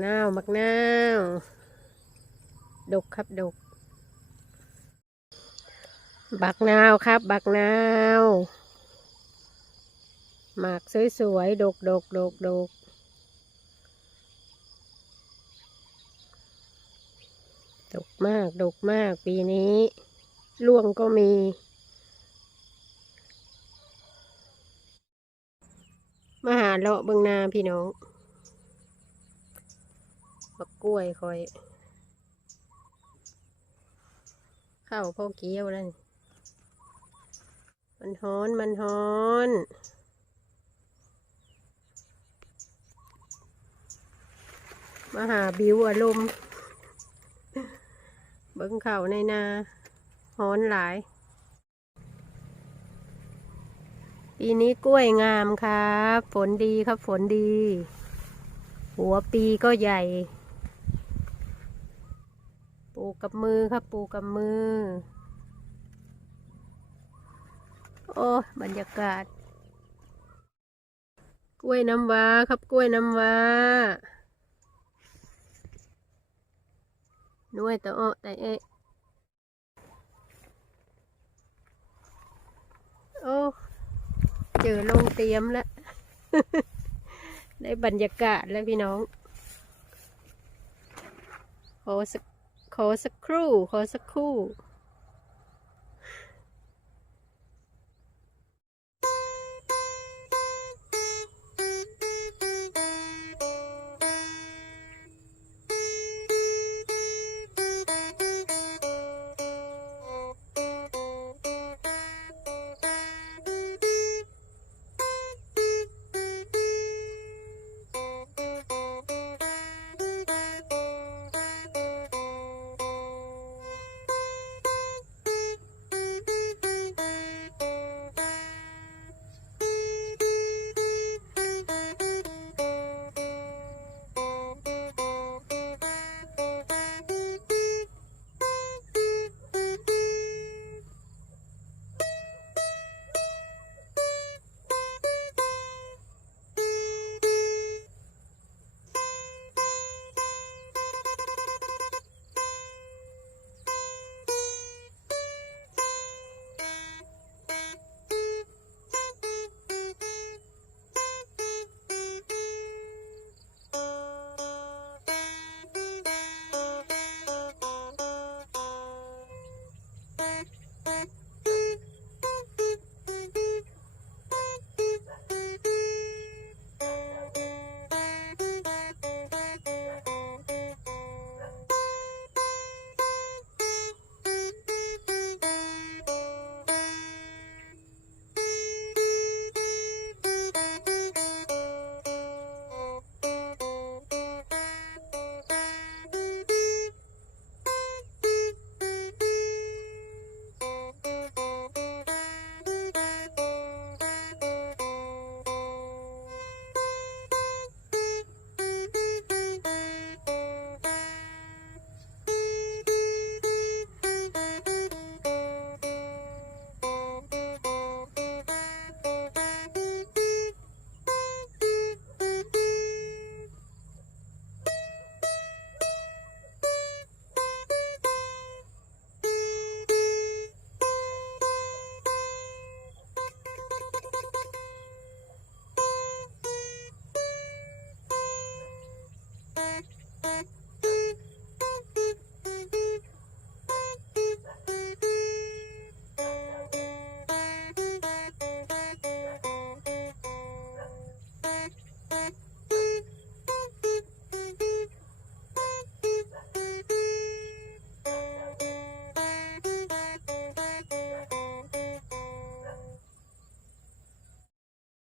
นาวมักนาว ดกครับดก บักนาวครับ บักนาวหมากสวยๆ ดกดกดกดกดกมาก ดกมาก ปีนี้ร่วงก็มี มาหาเลาะเบิงนาพี่น้อง บักกล้วยคอย เข้าวพ่อเกี้ยวแล้วนี่มันฮ้อนมันฮ้อนมาหาบิวอารมณ์เบิ้งเข่าวในนาฮ้อนหลายปีนี้กล้วยงามครับ ฝนดีครับฝนดี หัวปีก็ใหญ่ ปูกับมือครับปูกับมือ โอ้บรรยากาศ กล้วยน้ำว้าครับกล้วยน้ำว้าหน่วยแตะอ้อแต่เอะโอ้เจอลงเตรียมแล้ว ได้บรรยากาศแล้วพี่น้องขอสัก ขอสักครู่ ขอสักครู่